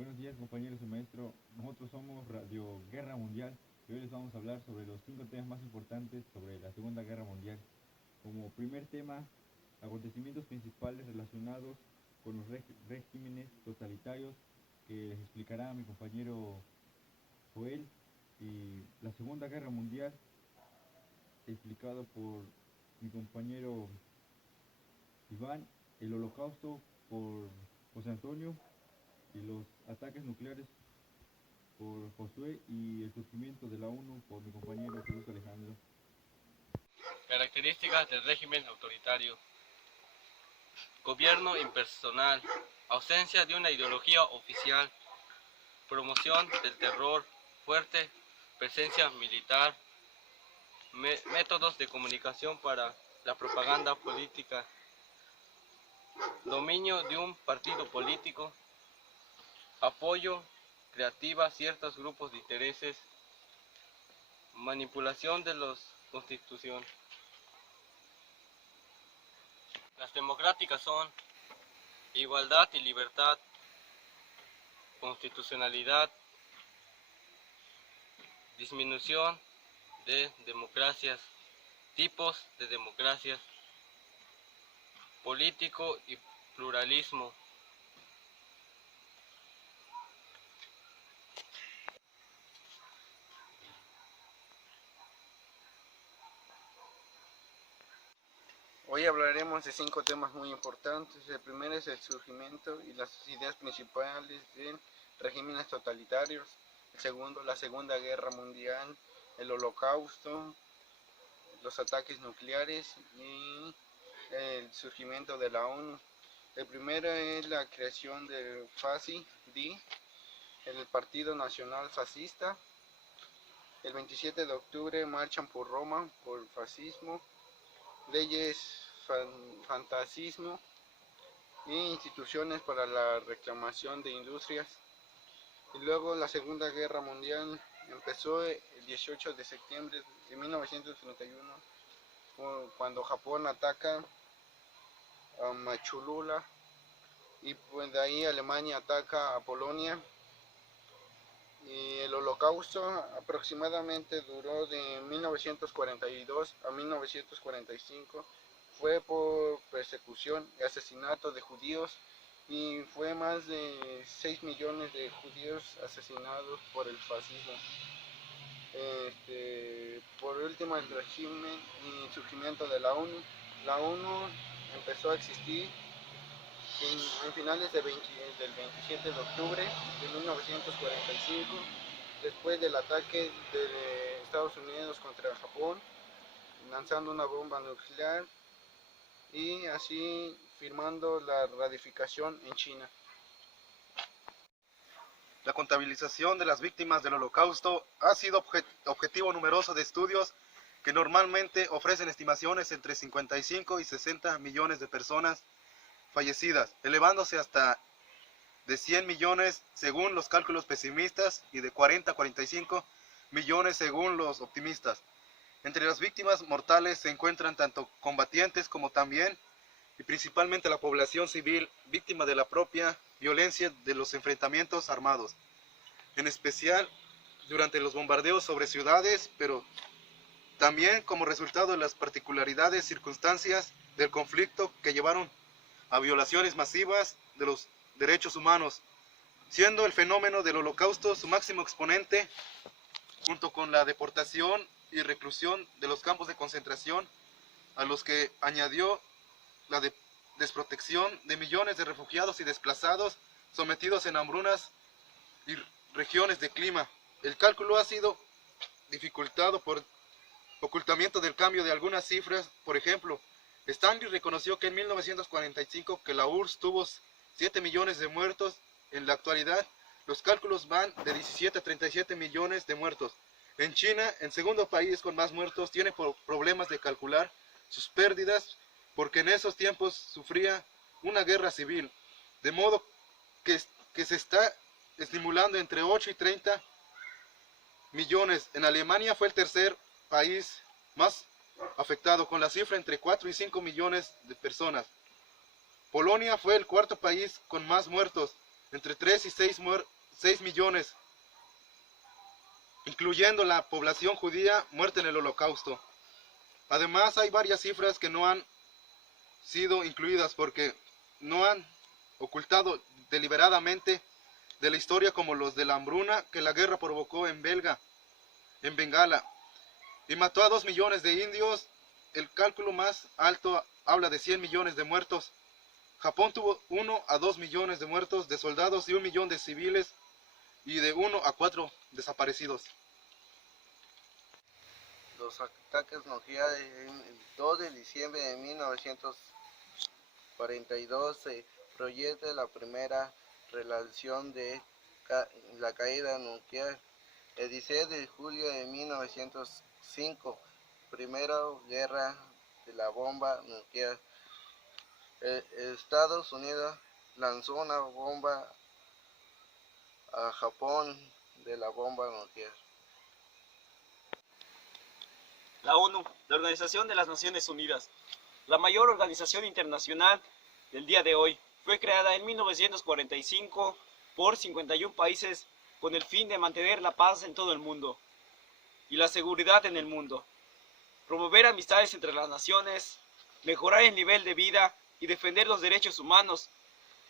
Buenos días compañeros y maestro, nosotros somos Radio Guerra Mundial y hoy les vamos a hablar sobre los 5 temas más importantes sobre la Segunda Guerra Mundial. Como primer tema, acontecimientos principales relacionados con los regímenes totalitarios que les explicará mi compañero Joel, y la Segunda Guerra Mundial explicado por mi compañero Iván, el Holocausto por José Antonio y los ataques nucleares por Josué y el surgimiento de la ONU por mi compañero Jesús Alejandro. Características del régimen autoritario: gobierno impersonal, ausencia de una ideología oficial, promoción del terror, fuerte presencia militar, métodos de comunicación para la propaganda política, dominio de un partido político, apoyo creativa a ciertos grupos de intereses, manipulación de la Constitución. Las democráticas son igualdad y libertad, constitucionalidad, disminución de democracias, tipos de democracias, político y pluralismo. Hoy hablaremos de 5 temas muy importantes. El primero es el surgimiento y las ideas principales de regímenes totalitarios. El segundo, la Segunda Guerra Mundial, el Holocausto, los ataques nucleares y el surgimiento de la ONU. El primero es la creación del FASI-D, el Partido Nacional Fascista. El 27 de octubre marchan por Roma por fascismo, leyes fantasismo e instituciones para la reclamación de industrias. Y luego la Segunda Guerra Mundial empezó el 18 de septiembre de 1931 cuando Japón ataca a Machulula, y pues de ahí Alemania ataca a Polonia. Y el Holocausto aproximadamente duró de 1942 a 1945, fue por persecución y asesinato de judíos, y fue más de 6 millones de judíos asesinados por el fascismo. Por último, el régimen y surgimiento de la ONU. La ONU empezó a existir en finales del 27 de octubre de 1945, después del ataque de Estados Unidos contra Japón, lanzando una bomba nuclear y así firmando la ratificación en China. La contabilización de las víctimas del Holocausto ha sido objetivo numeroso de estudios que normalmente ofrecen estimaciones entre 55 y 60 millones de personas fallecidas, elevándose hasta de 100 millones según los cálculos pesimistas y de 40 a 45 millones según los optimistas. Entre las víctimas mortales se encuentran tanto combatientes como también y principalmente la población civil, víctima de la propia violencia de los enfrentamientos armados, en especial durante los bombardeos sobre ciudades, pero también como resultado de las particularidades circunstancias del conflicto que llevaron a violaciones masivas de los derechos humanos, siendo el fenómeno del Holocausto su máximo exponente, junto con la deportación y reclusión de los campos de concentración, a los que añadió la desprotección de millones de refugiados y desplazados sometidos en hambrunas y regiones de clima. El cálculo ha sido dificultado por ocultamiento del cambio de algunas cifras. Por ejemplo, Stanley reconoció que en 1945 que la URSS tuvo 7 millones de muertos. En la actualidad, los cálculos van de 17 a 37 millones de muertos. En China, el segundo país con más muertos, tiene problemas de calcular sus pérdidas porque en esos tiempos sufría una guerra civil, de modo que se está estimulando entre 8 y 30 millones. En Alemania fue el tercer país más afectado, con la cifra entre 4 y 5 millones de personas. Polonia fue el cuarto país con más muertos, entre 3 y 6 millones, incluyendo la población judía muerta en el Holocausto. Además, hay varias cifras que no han sido incluidas porque no han ocultado deliberadamente de la historia, como los de la hambruna que la guerra provocó en Bengala, y mató a 2 millones de indios. El cálculo más alto habla de 100 millones de muertos. Japón tuvo 1 a 2 millones de muertos de soldados y 1 millón de civiles, y de 1 a 4 desaparecidos. Los ataques nucleares. El 2 de diciembre de 1942 se proyecta la primera relación de la caída nuclear. El 16 de julio de 1905, primera guerra de la bomba nuclear. Estados Unidos lanzó una bomba a Japón de la bomba nuclear. La ONU, la Organización de las Naciones Unidas, la mayor organización internacional del día de hoy, fue creada en 1945 por 51 países con el fin de mantener la paz en todo el mundo y la seguridad en el mundo, promover amistades entre las naciones, mejorar el nivel de vida y defender los derechos humanos.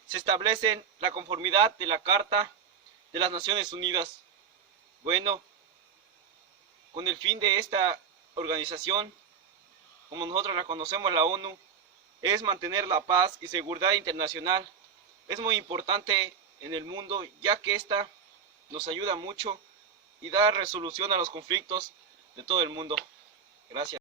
Se establece la conformidad de la Carta de las Naciones Unidas. Bueno, con el fin de esta organización, como nosotros la conocemos, la ONU, es mantener la paz y seguridad internacional. Es muy importante en el mundo, ya que esta nos ayuda mucho y da resolución a los conflictos de todo el mundo. Gracias.